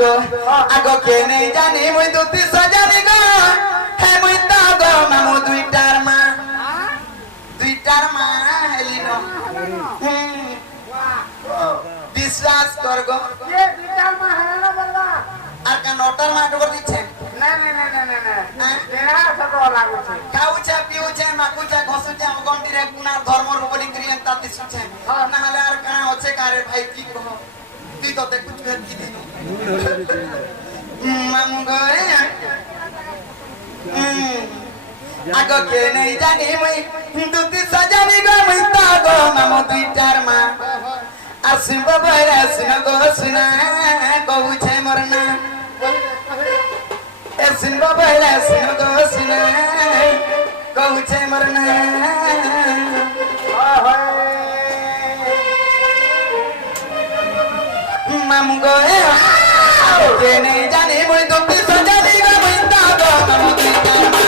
গো আগো কে নেই জানি মুই দুতি সজানি গো হে মুই তো গো মামু দুইটার মা হেলিন বিশ্বাস কর গো ये दुईटार मा हेलो बोला আর কেন ওটার মা করে দিচ্ছে नहीं तेरा सब लागू छे খাউছে পিউছে মাকুছে ঘসুছে আম গন্ডিরে কুনার ধর্মর উপরে ক্রিয়া তাতি সুছে না হলে আর কানা হচ্ছে কারে ভাই কি কহ তুই তো দেখু তুই কি দিন মামু গো আগো কে নেই জানি মুই দুতি সজানি গো মুই তো গো মামু দুইটার মা আসিম বাবা আসিন গো সুনা কহুছে মোর না আসিন বাবা আসিন গো সুনা কহুছে মোর না মামু গো কে নেই জানি মুই দুতি সজানি গো মুই তো গো মামু দুইটার মা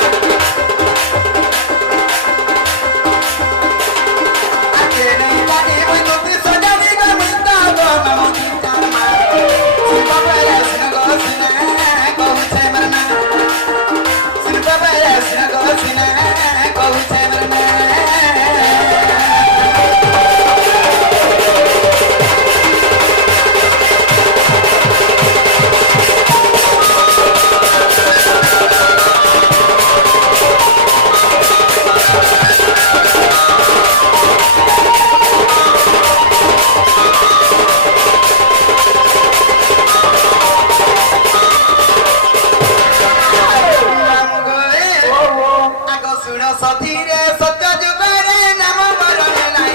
সধীরে সত্য যুগরে নাম মরণে নাই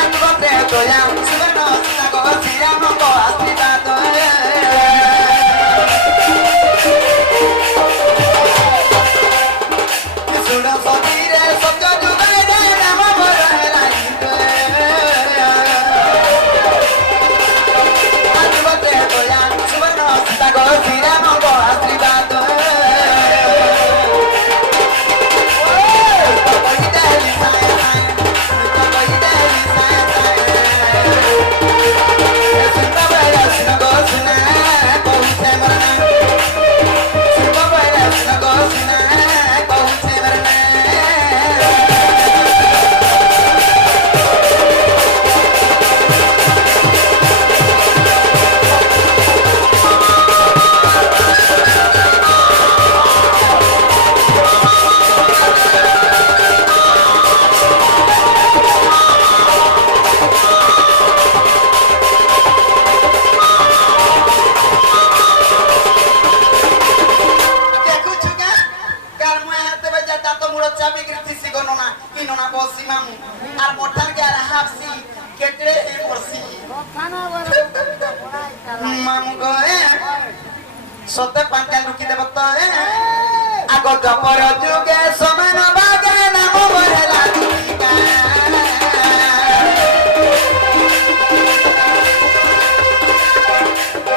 আত্মতে দয়া সুবর্ণ সাগর শ্রীরাম আশীর্বাদ শুণ সধীরে সত্য যুগরে নাম মরণে নাই সতে পাঁচটা লুকি দেব তো আগ জপর যুগে সমান বাগে নাম বহেলা দুটিকা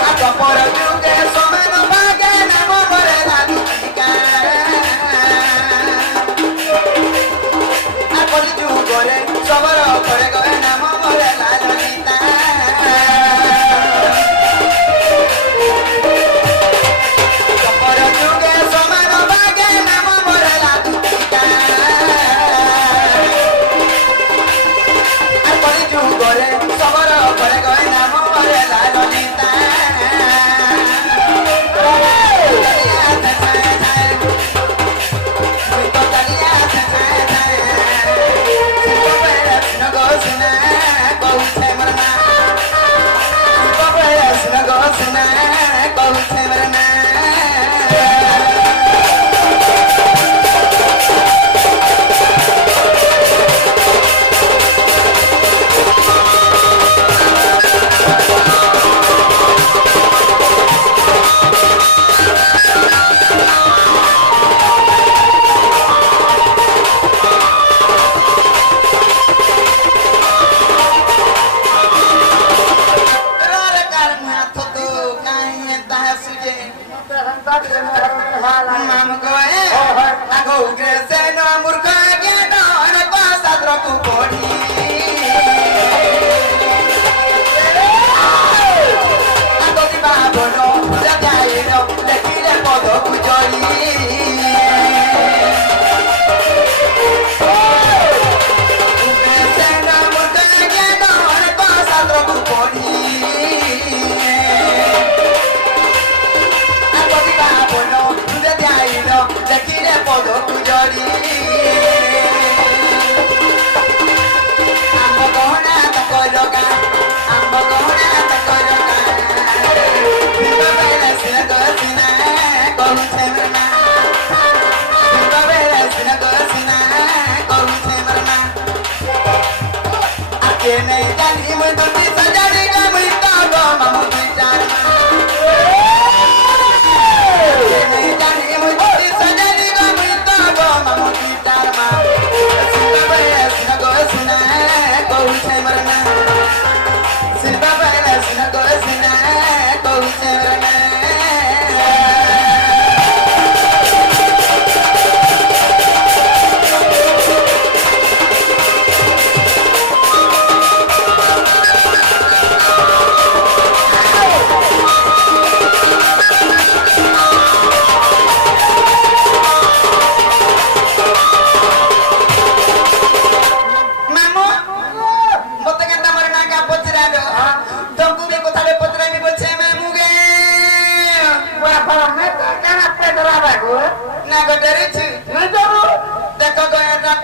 আগ জপর যুগে সমান বাগে নাম বহেলা দুটিকা আকলি যুগরে সবর করে গয়ে নাম বহেলা ললিতা যুগে সমান বাগে নাম বহেলা দুটিকা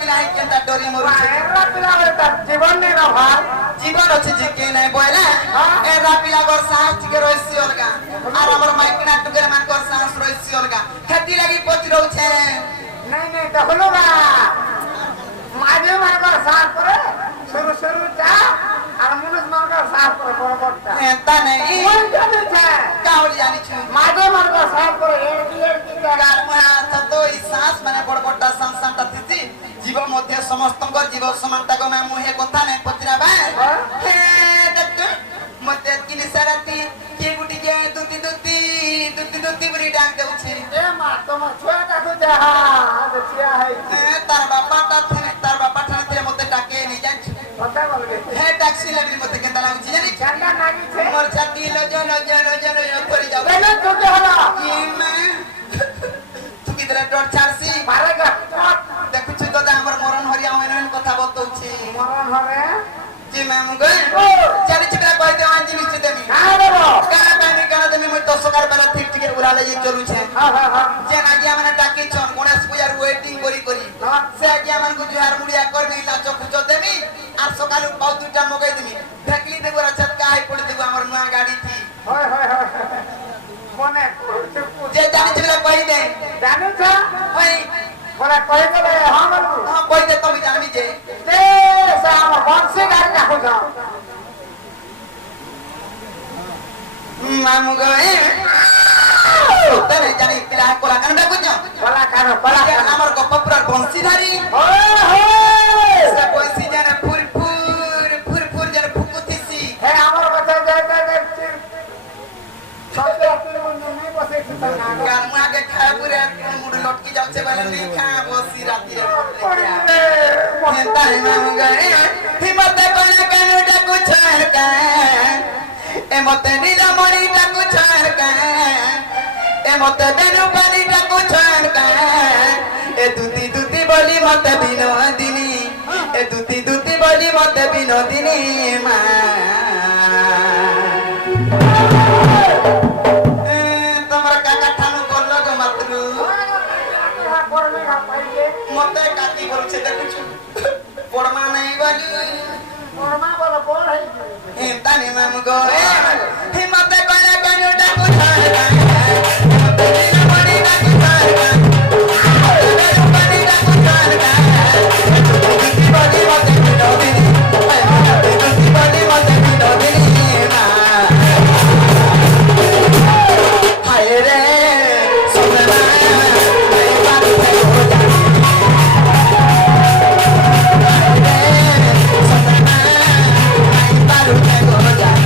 পিলা হে কেনতা ডরি মরুছে এরা পিলা তার জীবন নেই না ভাই জীবন আছে যে কে নাই বয়লা এরা পিলা গর সাহস টিকে রইছি অলগা আর আমার মাইকনা টুকের মান গর সাহস রইছি অলগা খেতি লাগি পচি রହୁছে नहीं नहीं तो हलो ना माजे मारकर साफ करे शुरू शुरू चा और मुनुष मारकर साफ करे बरोबरटा এতা নাই कोई जाने छे কাউরি জানি छु माजे मारकर साफ करे एक की গার মা তো এই শ্বাস মানে বড় বড়টা সংসারটা দিছি জীব মধ্যে সমস্তঙ্কর জীব সমানতাকে মে মুহে কথা নাই পচরাবা হে দেখতে মতে কিনি সারাতি কে গুটি কে দুতি বলি ডাক দেউছি ए मां तुम छोटा तो जा देखिया है তার বাপা ঠানে মতে ডাকে নি জানছি पता बोलबे হে ট্যাক্সি লাগি মতে কেনতা লাগুছি জানি चंदा नागी छे মোর ছাতি লজ করে যাও पहले छोटे हलो ই মা তুই কি দিলা ডর ছাড়ছি मारेगा দেখুছি তো আমার মরণ হরিয়া হইন কথা বলতৌছি मरण हवे জি ম্যাম গই চালি চিটা কই দেও আন জিনিস দেমি ना देबो কানা পানি কানা দেমি মই 10 টাকার বেলা ঠিক ঠিক উড়ালে যে চলুছে हां हां हां যে নাকি মানে ডাকি ছন গণেশ পূজার ওয়েটিং করি সে আগে আমাকে জুহার মুড়িয়া করবি লাচ খুঁজ দেমি আর সকালে পাউ দুইটা মগাই দেমি ফেকলি দেবো রাচাত কাই পড়ে দেবো আমার নয়া গাড়ি থি होय होय होय मने যে জানি ছিল কই দে জানো তো ওই बोला कहि देले हां बोलू কই দে তুমি জানবি যে दे साम बंसी गाड़ी राखो जा মামু গই তনে জানি পিলা কোলা কান ডাকুছ बोला আমার গপ্প পুরা বংশীধারী होय होय সে বংশী জানে ফুর জানে ফুকুতিছি हे हमर बच्चा जाय सबसे अपने मन नहीं बसे था গান মুআকে খায় পুরে মুড় লটকি যাচ্ছে বলে নি খা বসি রাতি রে চিন্তা হে মামু গই হিমতে কোনে কান ডাকুছ কা এ মতে নীলমণি ডাকুছ কা এ মতে বেনু পানি ডাকুছ কা এ দুতি বলি মতে বিনোদিনী এ দুতি বলি মতে বিনোদিনী মা তোমার কাকা ঠানু করল গো মাতৃ করবে না পাইলে মতে কাকি করছে দেখুছু পড়মা নাই বলি পরমা বলে বল হই হিমতানি মামু গো হিমতে কইরা কানু ডাকু ছাড়া হিমতে দিনা বড়ি ডাকু ছাড়া বেনু পানি ডাকু ছাড়া দুতি বলি মতে বিনোদিনী দুতি বলি মতে বিনোদিনী মা হায় রে সোনা এই বাড়ি থেকে হো জানি হায় রে সোনা এই বাড়ি থেকে হো জানি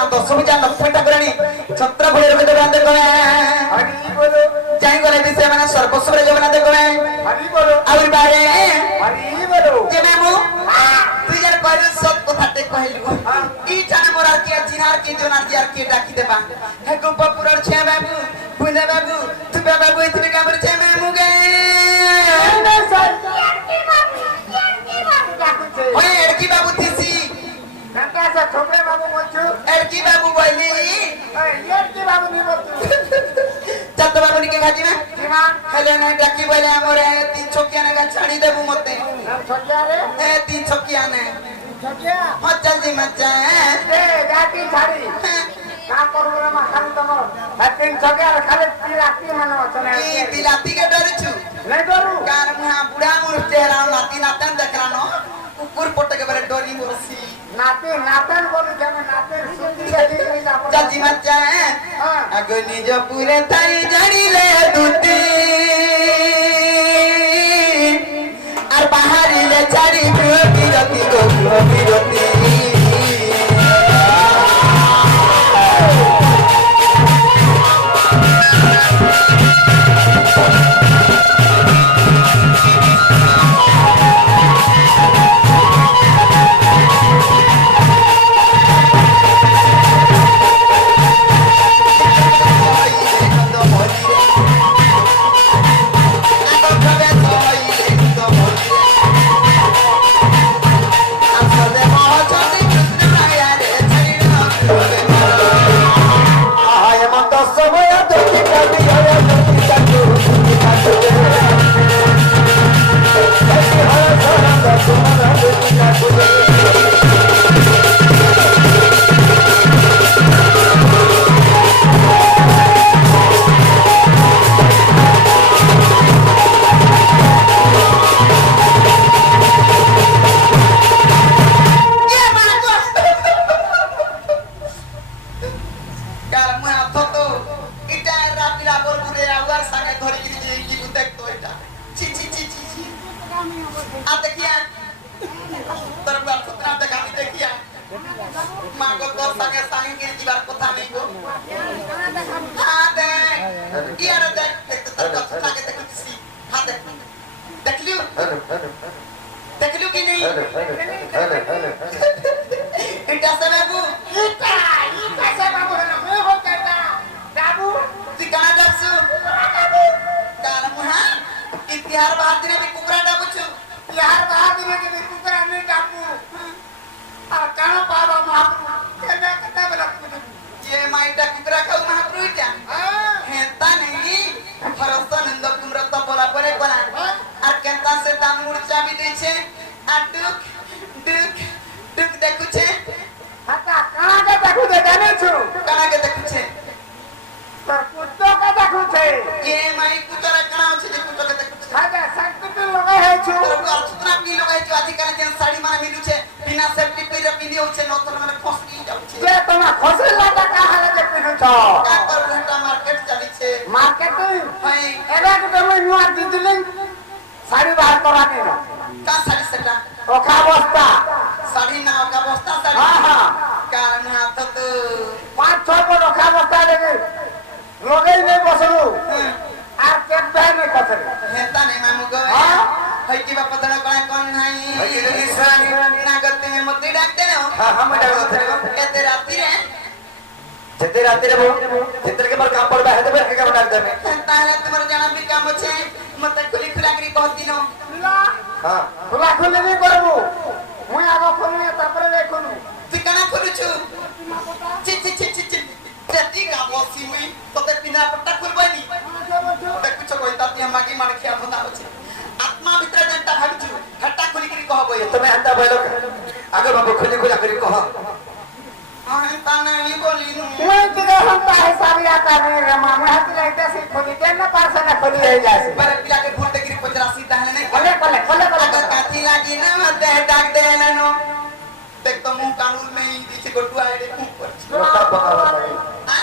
মা 10 পূজা লক্ষ্মী ঠাকুরানী ছত্র ভরে রবে জগন্নাথ কবে হরি বলো যাই গলে দিছে মানে সর্বস্বরে জগন্নাথ কবে হরি বলো আউর বারে হরি বলো যে মেমু তুই যার কইল সব কথাতে কইলু ই জানে মোর আর কি চিনার কি জনার কি আর কি ডাকি দেবা হে গোপপুরর ছে বাবু বুলে বাবু তুই বাবু তুমি কামর ছে মেমু গে ওই এড়কি বাবু দিছি এড়কি বাবু বইলি চাত বাবু নিকে খাজি না হেলে না ডাকি বলে আমরে তিন ছকিয়া না ছাড়ি দেবু মতে এ তিন ছকিয়া না মচ্চা জি মচ্চা ই বিলাতি के डरछु कार मुहा बुढ़ा मुर चेहरा नाती नातन देखरानो कुकुर पोटे के बारे डरी मोरसी चाची मच्चा आगो निज पूरे थाई जड़ीले दुती আর বাহারিলে ছাড়ি বিরতি গো বিরতি देखलू कि नहीं इटा से बाबू कहाँ डाबसु कार मुहा इतिहार बहादुर में कुकरा डाबुछु यार बहादुर के भी कुकरा नहीं डाबू और कहाँ पावा महाप्रभु कहना कहना बोला ये माइटा कुकरा खाऊ महाप्रभु क्या हेता नहीं भरोसा नंद कुमरा तो बोला पड़े कोना और केंता से दाम मुर्चा भी दे छे आ दुख दुख दुख देखु छे हता कहाँ के देखु दे जाने छु कहाँ के देखु छे पर कुत्तो का देखु छे ये माई कुतरा कणा छे जे कुतो के देखु छे हता संस्कृति लगे है छु तर अर्चना की लगे छु आदि काले जेन साड़ी माने मिलु छे बिना सेफ्टी पे रे पिंदी होछे न तो माने फसली जाउ छे जे तमा खसे लाटा का हाले जे पिनु छ का कर घंटा मार्केट चली छे मार्केटिंग भाई एबा के तमे नुआ दिदिले साड़ी बाहर कराने ना का साड़ी सेटा ओखा बस्ता साड़ी ना का बस्ता साड़ी हां हां कारण हाथ तो 5-6 को ओखा बस्ता लेके लोगे नहीं बसलू आ के बैठ नहीं कसरे हेता नहीं मामू गो हां हई की बाप तड़ा कोन कोन नहीं हई की निशानी नागत में मत डाक दे ना हां हम डाक थे एते राती रे जेते राती रे जेते के बार काम पड़बा हेते बार के काम डाक दे में ताले तुम्हार जाना भी काम छे मत खुली खुला करी कह दिनो हां खुला खुली नहीं करबू मुई आगो खोलनी तापरे देखुनु तू कना खुलु छु छि छि छि छि छि जति का बसी मुई तते बिना पट्टा खुलबनी देखु छ कोई ताती हम मागी मार खिया होता छै आत्मा भीतर जनता भाबी छु हट्टा खुली करी कहबो तमे हंता बोलो आगे बाबू खुली खुला करी कह हां ताना नहीं बोली मैं तुझे हंता है सारिया का नहीं रे मां मैं हाथ लाइट से खोली दे ना पास ना खोली रह जासी पर पिला के भूल देगिरी पचरा सीधा है नहीं खोले खोले खोले अगर काठी लागी ना मत डाक दे लेनो देख तो मुंह कानून में ही दिखे गोटुआ है रे मुंह पर लोटा पकावर लगे हां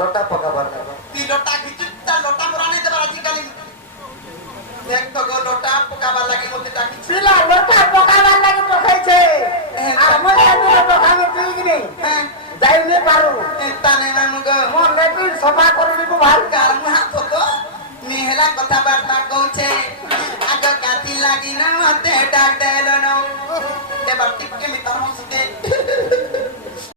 लोटा पकावर लगे ती लोटा खिचुता लोटा मोराने दे बाजी काली देख तो गो लोटा पकावा लागी मोते टाकी पिला लोटा पकावर लगे तो खाई छे आ मोया तो पकावे पी कि नहीं যাইনি পারু তানে মামু গো মোর লেট্রিন সফা করবি কো ভাল কারণ হাত তো মেহলা কথাবার্তা কହୁছে আগ কাতি লাগি না মতে ডাক দেলো ন এবার টিকে